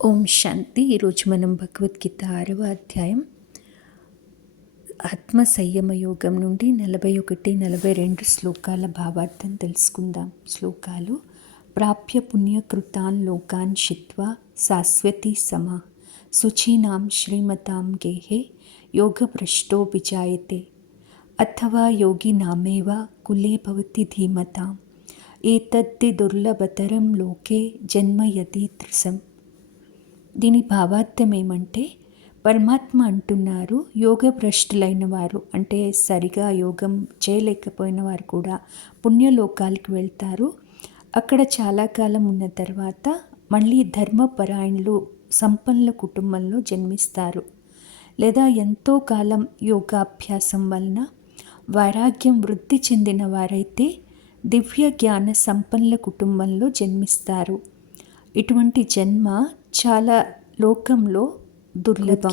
ఓం శాంతి. ఈరోజు మనం భగవద్గీత 6వ అధ్యాయం ఆత్మ సంయమ యోగం నుండి 41, 42 శ్లోకాల భావార్థం తెలుసుకుందాం. శ్లోకాలు: ప్రాప్య పుణ్యకృతాన్ లోకాన్ షిత్వా శాశ్వతి సమా శుచీనాం శ్రీమతాం గేహే యోగభ్రష్టో విజాయతే అథవా యోగినామేవ కులే భవతి ధీమతాం ఏతద్ధి దుర్లభతరం లోకే జన్మ యతీదృశం. దీని భావార్థం ఏమంటే, పరమాత్మ అంటున్నారు, యోగ భ్రష్టులైన వారు అంటే సరిగా యోగం చేయలేకపోయిన వారు కూడా పుణ్యలోకాలకు వెళ్తారు. అక్కడ చాలా కాలం ఉన్న తర్వాత మళ్ళీ ధర్మపరాయణులు సంపన్నుల కుటుంబంలో జన్మిస్తారు. లేదా ఎంతో కాలం యోగాభ్యాసం వలన వైరాగ్యం వృద్ధి చెందిన వారైతే దివ్య జ్ఞాన సంపన్నుల కుటుంబంలో జన్మిస్తారు. ఇటువంటి జన్మ చాలా లోకంలో దుర్లభం.